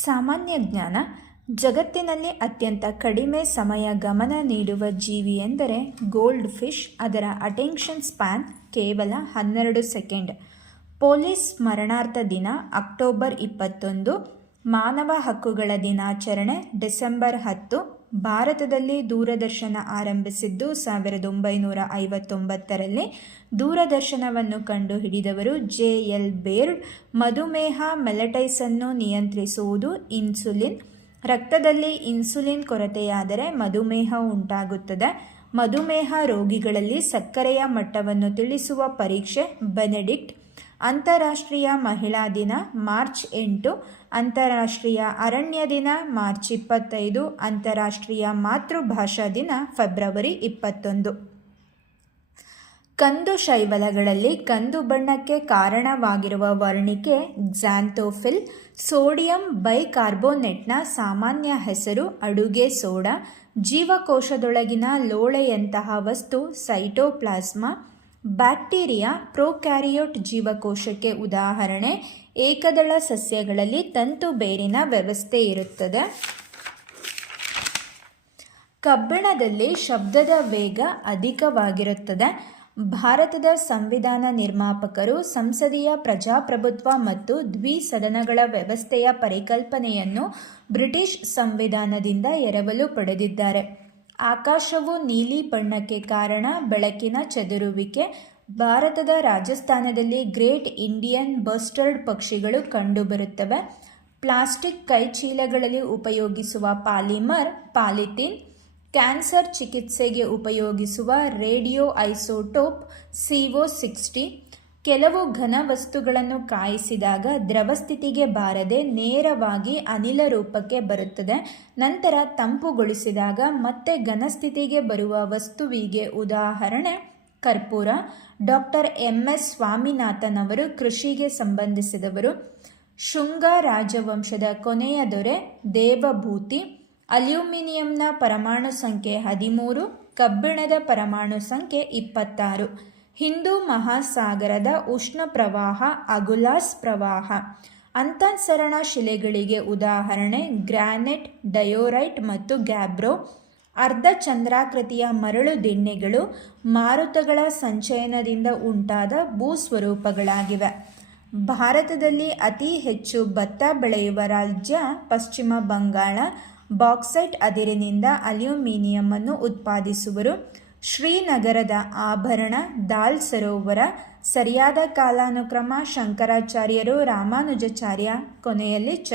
ಸಾಮಾನ್ಯ ಜ್ಞಾನ. ಜಗತ್ತಿನಲ್ಲಿ ಅತ್ಯಂತ ಕಡಿಮೆ ಸಮಯ ಗಮನ ನೀಡುವ ಜೀವಿ ಎಂದರೆ ಗೋಲ್ಡ್ ಫಿಶ್. ಅದರ ಅಟೆನ್ಷನ್ ಸ್ಪ್ಯಾನ್ ಕೇವಲ 12 ಸೆಕೆಂಡ್. ಪೊಲೀಸ್ ಸ್ಮರಣಾರ್ಥ ದಿನ ಅಕ್ಟೋಬರ್ 21. ಮಾನವ ಹಕ್ಕುಗಳ ದಿನಾಚರಣೆ ಡಿಸೆಂಬರ್ 10. ಭಾರತದಲ್ಲಿ ದೂರದರ್ಶನ ಆರಂಭಿಸಿದ್ದು 1959ರಲ್ಲಿ. ದೂರದರ್ಶನವನ್ನು ಕಂಡುಹಿಡಿದವರು ಜೆ.ಎಲ್. ಬೇರ್ಡ್. ಮಧುಮೇಹ ಮೆಲಿಟಸ್ಅನ್ನು ನಿಯಂತ್ರಿಸುವುದು ಇನ್ಸುಲಿನ್. ರಕ್ತದಲ್ಲಿ ಇನ್ಸುಲಿನ್ ಕೊರತೆಯಾದರೆ ಮಧುಮೇಹ ಉಂಟಾಗುತ್ತದೆ. ಮಧುಮೇಹ ರೋಗಿಗಳಲ್ಲಿ ಸಕ್ಕರೆಯ ಮಟ್ಟವನ್ನು ತಿಳಿಸುವ ಪರೀಕ್ಷೆ ಬೆನೆಡಿಕ್ಟ್. ಅಂತಾರಾಷ್ಟ್ರೀಯ ಮಹಿಳಾ ದಿನ ಮಾರ್ಚ್ 8. ಅಂತಾರಾಷ್ಟ್ರೀಯ ಅರಣ್ಯ ದಿನ ಮಾರ್ಚ್ 25. ಅಂತಾರಾಷ್ಟ್ರೀಯ ಮಾತೃಭಾಷಾ ದಿನ ಫೆಬ್ರವರಿ 21. ಕಂದು ಶೈವಲಗಳಲ್ಲಿ ಕಂದು ಬಣ್ಣಕ್ಕೆ ಕಾರಣವಾಗಿರುವ ವರ್ಣಿಕೆ ಕ್ಸಾಂಥೋಫಿಲ್. ಸೋಡಿಯಂ ಬೈಕಾರ್ಬೋನೇಟ್ನ ಸಾಮಾನ್ಯ ಹೆಸರು ಅಡುಗೆ ಸೋಡಾ. ಜೀವಕೋಶದೊಳಗಿನ ಲೋಳೆಯಂತಹ ವಸ್ತು ಸೈಟೋಪ್ಲಾಸ್ಮ. ಬ್ಯಾಕ್ಟೀರಿಯಾ ಪ್ರೊಕ್ಯಾರಿಯೋಟ್ ಜೀವಕೋಶಕ್ಕೆ ಉದಾಹರಣೆ. ಏಕದಳ ಸಸ್ಯಗಳಲ್ಲಿ ತಂತು ಬೇರಿನ ವ್ಯವಸ್ಥೆ ಇರುತ್ತದೆ. ಕಬ್ಬಿಣದಲ್ಲಿ ಶಬ್ದದ ವೇಗ ಅಧಿಕವಾಗಿರುತ್ತದೆ. ಭಾರತದ ಸಂವಿಧಾನ ನಿರ್ಮಾಪಕರು ಸಂಸದೀಯ ಪ್ರಜಾಪ್ರಭುತ್ವ ಮತ್ತು ದ್ವಿಸದನಗಳ ವ್ಯವಸ್ಥೆಯ ಪರಿಕಲ್ಪನೆಯನ್ನು ಬ್ರಿಟಿಷ್ ಸಂವಿಧಾನದಿಂದ ಎರವಲು ಪಡೆದಿದ್ದಾರೆ. ಆಕಾಶವು ನೀಲಿ ಬಣ್ಣಕ್ಕೆ ಕಾರಣ ಬೆಳಕಿನ ಚದುರುವಿಕೆ. ಭಾರತದ ರಾಜಸ್ಥಾನದಲ್ಲಿ ಗ್ರೇಟ್ ಇಂಡಿಯನ್ ಬಸ್ಟರ್ಡ್ ಪಕ್ಷಿಗಳು ಕಂಡುಬರುತ್ತವೆ. ಪ್ಲಾಸ್ಟಿಕ್ ಕೈಚೀಲಗಳಲ್ಲಿ ಉಪಯೋಗಿಸುವ ಪಾಲಿಮರ್ ಪಾಲಿಥೀನ್. ಕ್ಯಾನ್ಸರ್ ಚಿಕಿತ್ಸೆಗೆ ಉಪಯೋಗಿಸುವ ರೇಡಿಯೋ ಐಸೋಟೋಪ್ CO60. ಕೆಲವು ಘನ ವಸ್ತುಗಳನ್ನು ಕಾಯಿಸಿದಾಗ ದ್ರವ ಸ್ಥಿತಿಗೆ ಬಾರದೆ ನೇರವಾಗಿ ಅನಿಲ ರೂಪಕ್ಕೆ ಬರುತ್ತದೆ. ನಂತರ ತಂಪುಗೊಳಿಸಿದಾಗ ಮತ್ತೆ ಘನಸ್ಥಿತಿಗೆ ಬರುವ ವಸ್ತುವಿಗೆ ಉದಾಹರಣೆ ಕರ್ಪೂರ. ಡಾಕ್ಟರ್ MS ಸ್ವಾಮಿನಾಥನ್ ಅವರು ಕೃಷಿಗೆ ಸಂಬಂಧಿಸಿದವರು. ಶುಂಗ ರಾಜವಂಶದ ಕೊನೆಯ ದೊರೆ ದೇವಭೂತಿ. ಅಲ್ಯೂಮಿನಿಯಂನ ಪರಮಾಣು ಸಂಖ್ಯೆ 13. ಕಬ್ಬಿಣದ ಪರಮಾಣು ಸಂಖ್ಯೆ 26. ಹಿಂದೂ ಮಹಾಸಾಗರದ ಉಷ್ಣ ಪ್ರವಾಹ ಅಗುಲಾಸ್ ಪ್ರವಾಹ. ಅಂತಃಸರಣ ಶಿಲೆಗಳಿಗೆ ಉದಾಹರಣೆ ಗ್ರಾನೈಟ್, ಡಯೋರೈಟ್ ಮತ್ತು ಗ್ಯಾಬ್ರೋ. ಅರ್ಧಚಂದ್ರಾಕೃತಿಯ ಮರಳು ದಿಣ್ಣೆಗಳು ಮಾರುತಗಳ ಸಂಚಯನದಿಂದ ಉಂಟಾದ ಭೂಸ್ವರೂಪಗಳಾಗಿವೆ. ಭಾರತದಲ್ಲಿ ಅತಿ ಹೆಚ್ಚು ಭತ್ತ ಬೆಳೆಯುವ ರಾಜ್ಯ ಪಶ್ಚಿಮ ಬಂಗಾಳ. ಬಾಕ್ಸೈಟ್ ಅದಿರಿನಿಂದ ಅಲ್ಯೂಮಿನಿಯಂ ಅನ್ನು ಉತ್ಪಾದಿಸುವರು. ಶ್ರೀನಗರದ ಆಭರಣ ದಾಲ್ ಸರೋವರ. ಸರಿಯಾದ ಕಾಲಾನುಕ್ರಮ ಶಂಕರಾಚಾರ್ಯರು ರಾಮಾನುಜಾಚಾರ್ಯ ಕೊನೆಯಲ್ಲಿ